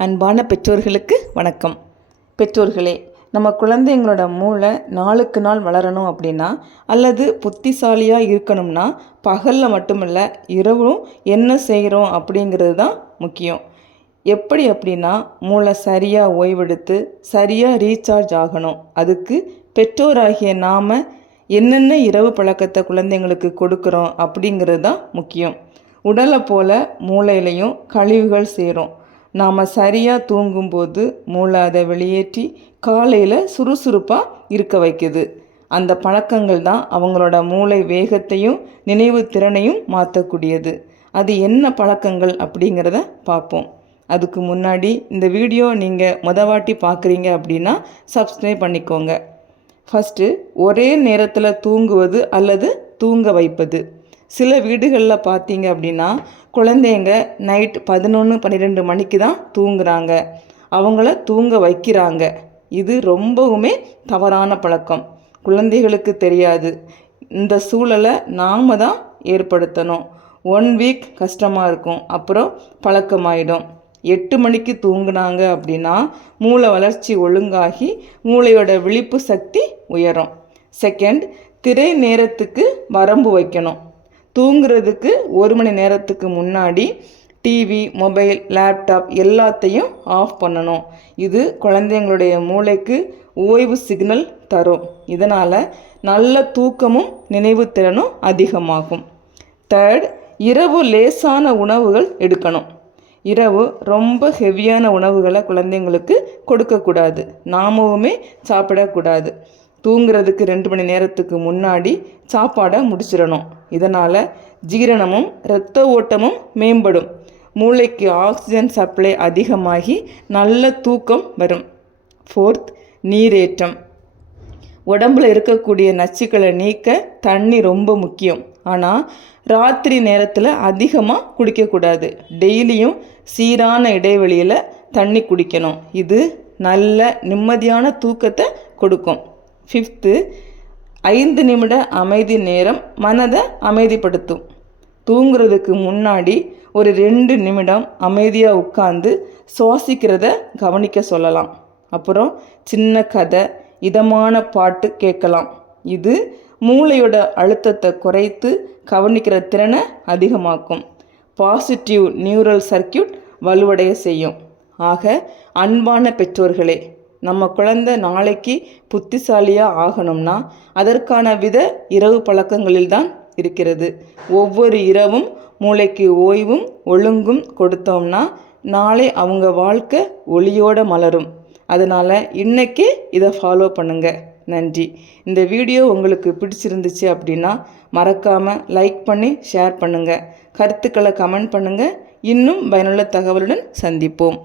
அன்பான பெற்றோர்களுக்கு வணக்கம். பெற்றோர்களே, நம்ம குழந்தைங்களோட மூளை நாளுக்கு நாள் வளரணும் அப்படின்னா, அல்லது புத்திசாலியாக இருக்கணும்னா பகலில் மட்டுமில்ல இரவும் என்ன செய்கிறோம் அப்படிங்கிறது தான் முக்கியம். எப்படி அப்படின்னா, மூளை சரியாக ஓய்வெடுத்து சரியாக ரீசார்ஜ் ஆகணும். அதுக்கு பெற்றோராகிய நாம் என்னென்ன இரவு பழக்கத்தை குழந்தைங்களுக்கு கொடுக்குறோம் அப்படிங்கிறது தான் முக்கியம். உடலை போல் மூளையிலையும் கழிவுகள் சேரும். நாம் சரியாக தூங்கும்போது மூளை அதை வெளியேற்றி காலையில் சுறுசுறுப்பாக இருக்க வைக்குது. அந்த பழக்கங்கள் தான் அவங்களோட மூளை வேகத்தையும் நினைவு திறனையும் மாற்றக்கூடியது. அது என்ன பழக்கங்கள் அப்படிங்கிறத பார்ப்போம். அதுக்கு முன்னாடி இந்த வீடியோ நீங்கள் வாட்டி பார்க்குறீங்க அப்படின்னா சப்ஸ்கிரைப் பண்ணிக்கோங்க. ஃபஸ்ட்டு, ஒரே நேரத்தில் தூங்குவது அல்லது தூங்க வைப்பது. சில வீடுகளில் பார்த்தீங்க அப்படின்னா குழந்தைங்க நைட் 11-12 மணிக்கு தான் தூங்குறாங்க. அவங்கள தூங்க வைக்கிறாங்க. இது ரொம்பவுமே தவறான பழக்கம். குழந்தைகளுக்கு தெரியாது. இந்த சூழலை நாம் தான் ஏற்படுத்தணும். 1 வீக் கஷ்டமாக இருக்கும், அப்புறம் பழக்கமாயிடும். 8 மணிக்கு தூங்குனாங்க அப்படின்னா மூளை வளர்ச்சி ஒழுங்காகி மூளையோட விழிப்பு சக்தி உயரும். செகண்ட், திரை நேரத்துக்கு வரம்பு வைக்கணும். தூங்குறதுக்கு 1 மணி நேரத்துக்கு முன்னாடி டிவி, மொபைல், லேப்டாப் எல்லாத்தையும் ஆஃப் பண்ணணும். இது குழந்தைங்களுடைய மூளைக்கு ஓய்வு சிக்னல் தரும். இதனால் நல்ல தூக்கமும் நினைவு திறனும் அதிகமாகும். தேர்ட், இரவு லேசான உணவுகள் எடுக்கணும். இரவு ரொம்ப ஹெவியான உணவுகளை குழந்தைங்களுக்கு கொடுக்கக்கூடாது. நாமுமே சாப்பிடக்கூடாது. தூங்குறதுக்கு 2 மணி நேரத்துக்கு முன்னாடி சாப்பாடை முடிச்சிடணும். இதனால் ஜீரணமும் இரத்த ஓட்டமும் மேம்படும். மூளைக்கு ஆக்சிஜன் சப்ளை அதிகமாகி நல்ல தூக்கம் வரும். ஃபோர்த், நீரேற்றம். உடம்பில் இருக்கக்கூடிய நச்சுக்களை நீக்க தண்ணி ரொம்ப முக்கியம். ஆனால் ராத்திரி நேரத்தில் அதிகமாக குடிக்கக்கூடாது. டெய்லியும் சீரான இடைவெளியில் தண்ணி குடிக்கணும். இது நல்ல நிம்மதியான தூக்கத்தை கொடுக்கும். ஃபிஃப்த்து, 5 நிமிட அமைதி நேரம் மனதை அமைதிப்படுத்தும். தூங்குறதுக்கு முன்னாடி ஒரு 2 நிமிடம் அமைதியாக உட்கார்ந்து சுவாசிக்கிறத கவனிக்க சொல்லலாம். அப்புறம் சின்ன கதை, இதமான பாட்டு கேட்கலாம். இது மூளையோட அழுத்தத்தை குறைத்து கவனிக்கிற திறனை அதிகமாக்கும். பாசிட்டிவ் நியூரல் சர்க்கியூட் வலுவடைய செய்யும். ஆக அன்பான பெற்றோர்களே, நம்ம குழந்தை நாளைக்கு புத்திசாலியாக ஆகணும்னா அதற்கான இரவு பழக்கங்களில்தான் இருக்கிறது. ஒவ்வொரு இரவும் மூளைக்கு ஓய்வும் ஒழுங்கும் கொடுத்தோம்னா நாளை அவங்க வாழ்க்கை ஒளியோட மலரும். அதனால் இன்றைக்கே இதை ஃபாலோ பண்ணுங்க. நன்றி. இந்த வீடியோ உங்களுக்கு பிடிச்சிருந்துச்சு அப்படின்னா மறக்காமல் லைக் பண்ணி ஷேர் பண்ணுங்கள். கருத்துக்களை கமெண்ட் பண்ணுங்கள். இன்னும் பயனுள்ள தகவலுடன் சந்திப்போம்.